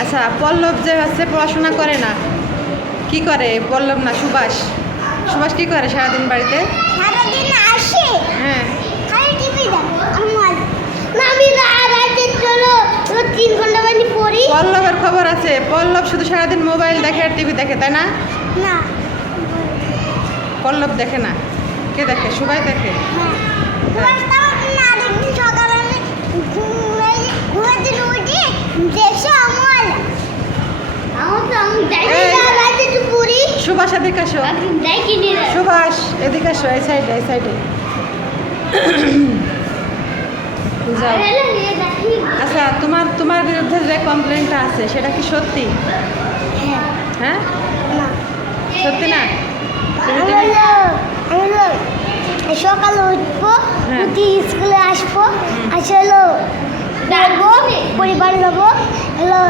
আচ্ছা পল্লব যে হচ্ছে পড়াশোনা করে না কি করে? পল্লব না সুভাষ? সুভাষ কি করে সারাদিন বাড়িতে? সারাদিন আসে। হ্যাঁ। খালি টিভি পল্লবের খবর আছে। পল্লব শুধু সারাদিন মোবাইল দেখে আর টিভি দেখে তাই না? না। পল্লব দেখে না? কে দেখে? দেখে? হ্যাঁ। দেখি সকালে ঘুমে উঠি দেখছি আমার আমার তো আমি দেখি এই। না রাতে তো পড়ি সুভাষ এদিকে আসো। সুভাষ এদিকে আসো এই সাইডে এই সাইডে আচ্ছা তোমার তোমার বিরুদ্ধে যে কমপ্লেনটা আছে সেটা কি সত্যি? হ্যাঁ? হ্যাঁ সত্যি না? সকালে উঠবো হ্যাঁ। উঠি স্কুলে আসব আসে হলো ডাকবো পরিবার যাব হলো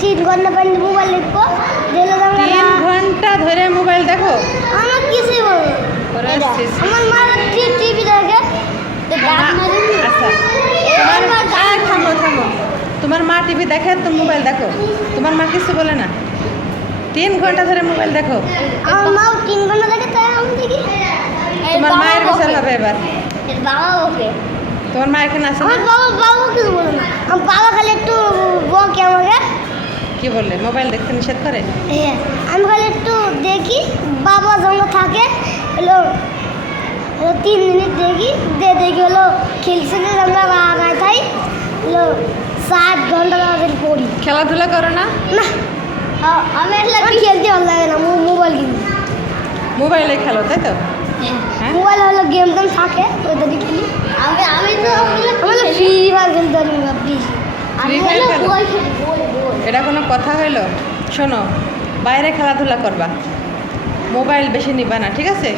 তিন ঘণ্টা পর্যন্ত মোবাইল দেখব। দিলে তিন ঘণ্টা ধরে মোবাইল দেখো? আমার কিছুই ওরে এটা, আমার মা টিভি দেখে। আচ্ছা। মা তোমার থামো থামো। তোমার মা টিভি দেখে তুমি মোবাইল দেখো। তোমার মা কিছু বলে না। তিন ঘণ্টা ধরে মোবাইল দেখো। আমার মাও তিন ঘণ্টা দেখে তাই আমি দেখি। তোমার মায়ের বিচার হবে এবার। বাবা ওকে। তোমার মা এখানে না? বাবা বাবা কিছু বলে না। আমার বাবা খালি একটু কি বললে? মোবাইল দেখতে নিষেধ করে? হ্যাঁ আমি খালি একটু দেখি বাবা যখন থাকে হলো হলো তিন মিনিট দেখি দে দেখি হলো খেলছে আমরা আগায় থাই হলো সাত ঘণ্টা ধরে পড়ি। খেলাধুলা করো না? না আমি আসলে খেলতে ভালো লাগে না মো- মোবাইল কিনি। মোবাইলে খেলো তাই তো? হ্যাঁ? মোবাইল হলো গেম টেম থাকে ওইটা খেলি। আমি আমি তো আমি তো ফ্রি ফায়ার খেলতে পারি না Fire খেলো? এটা কোনো কথা হইল? শোনো বাইরে খেলাধুলা করবা। মোবাইল বেশি নিবা না ঠিক আছে?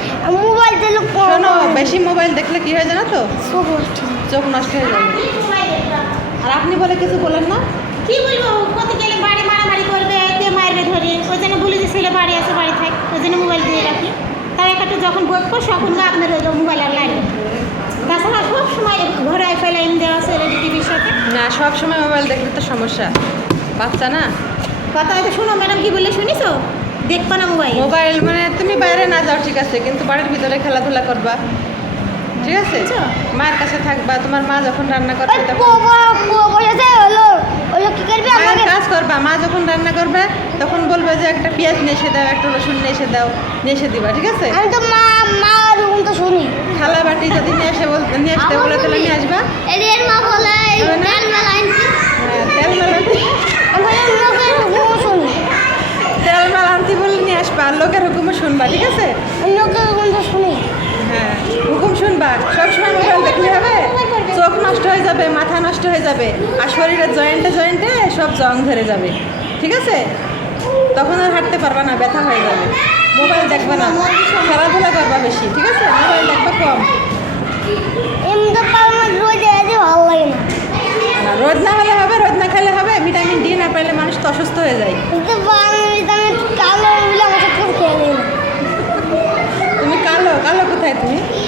মোবাইল দিলে শোনো বেশি মোবাইল দেখলে কি হয় জানো তো? চোখ নষ্ট হয়ে যাবে আর আপনি বলে কিছু বলেন না? কি বলব? কোথায় গেলে বাড়ি মারামারি করবে কে মারবে ধরে। ওই জন্য বলি যে ছেলে বাড়ি আছে বাড়ি থাক। ওই জন্য মোবাইল দিয়ে রাখি। তাই একটা যখন বকবো তখন আপনার ওই মোবাইল আর লাগবে তাছাড়া সব সময় ঘরে ফেলে এনে দেওয়া ছেলে টিভির সাথে। না সব সময় মোবাইল দেখলে তো সমস্যা। বাচ্চা না? কথা হয়তো শোনো ম্যাডাম কি বললে শুনিছো? দেখবা না মোবাইল। মোবাইল মানে তুমি বাইরে না যাও ঠিক আছে কিন্তু বাড়ির ভিতরে খেলাধুলা করবা। ঠিক আছে? আচ্ছা। মায়ের কাছে থাকবা তোমার মা যখন রান্না করবে কাজ করবা মা যখন রান্না করবে তখন বলবে যে একটা পেঁয়াজ এসে দাও একটা রসুন এসে দাও এসে দিবা ঠিক আছে? আমি তো মা মা রকম তো শুনি থালা বাটি যদি নিয়ে এসে বল নিয়ে আসতে বলে তাহলে নিয়ে আসবা এদের মা বলে এই হবে না? তেল মেলা আনছি হ্যাঁ, তেল মেলান্তি আমি লোকের হুকুম শুনি তেল মেলান্তি বলে নিয়ে আসবা আর লোকের হুকুমও শুনবা ঠিক আছে? লোকের হুকুম শুনি। হ্যাঁ হুকুম শুনবা। সবসময় মোবাইল দেখলে হবে? চোখ নষ্ট হয়ে যাবে মাথা নষ্ট হয়ে যাবে আর শরীরের জয়েন্টে জয়েন্টে সব জং ধরে যাবে। ঠিক আছে? তখন আর হাঁটতে পারবা না ব্যথা হয়ে যাবে। মোবাইল দেখবা না খেলাধুলা করবা বেশি ঠিক আছে? মোবাইল দেখবা কম। রোদ না হলে হবে রোদ না খেলে হবে। ভিটামিন ডি না পাইলে মানুষ তো অসুস্থ হয়ে যায়। आहे तुम्ही